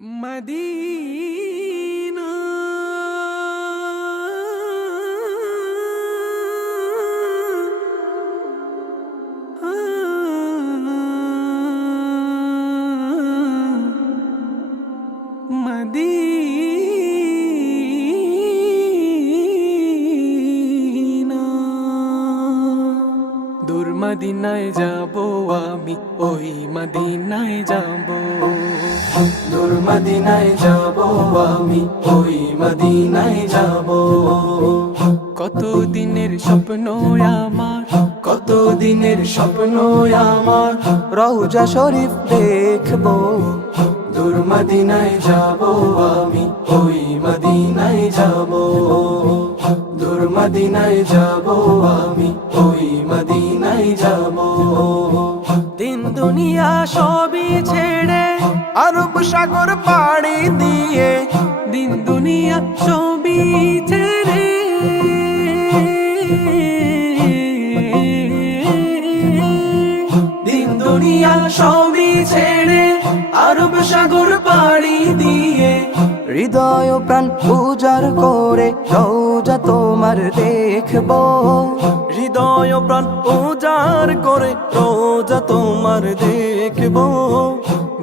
Medina. মদিনায় যাব আমি ওই মদিনায় যাব। দূর মদিনায় যাব আমি। ওই মদিনায় যাব। কত দিনের স্বপ্ন আমার। কত দিনের স্বপ্ন আমার। রওজা শরীফ দেখব। দূর মদিনায় যাব আমি। ওই মদিনায় যাব। দূর মদিনায় যাব আমি। ওই মদিনায় যাব। দিন দুনিয়া সবই ছেড়ে আরব সাগর পাড়ি দিয়ে দিন দুনিয়া সবই ছেড়ে। দিন দুনিয়া সবই ছেড়ে আরব সাগর পাড়ি দিয়ে। হৃদয় প্রাণ পূজার করে রোজা তোমার দেখব। হৃদয় প্রাণ উজাড় করে রোজা তোমার দেখব।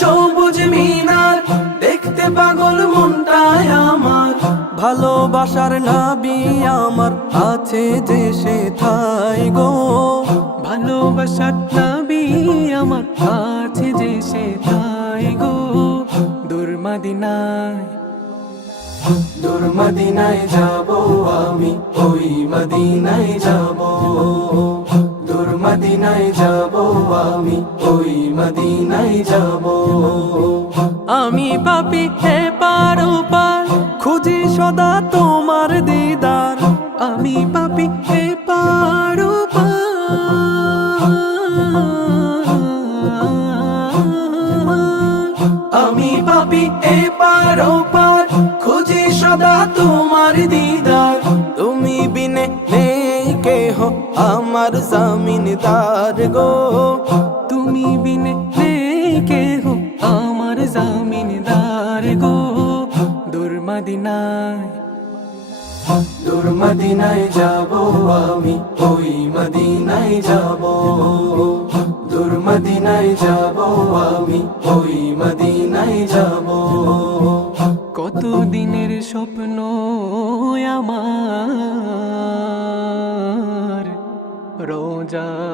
সবুজ মিনার, দেখতে পাগল মনটায় আমার। ভালোবাসার নাবি আমার আছে যে সে থাই গো। ভালোবাসার নাবি আমার আছে যে সে তাই গো। দুর্মদিনায় দুর্মদিনায় যাব আমি, ওই মদিনায় যাব। দুর্মদিনায় যাব আমি, ওই মদিনায় যাব। আমি পাপি, হে পারো পার খুঁজি সদা তোমার দিদার। আমি পাপি, হে পারো আমি পাপি এ পারো পার খুঁজি সদা তোমার দিদার। তুমি বিনে কেহ আমার জামিনদার গো তুমি বিনে নেই কেহ আমার জামিনদার গো দুর্মদিনায় দুর্মদিনায় যাব আমি ওই মদিনায় যাব দুর্মদিনায় যাব আমি ওই মদিনায় যাব কত দিনের স্বপ্ন আমার রোজা শরীর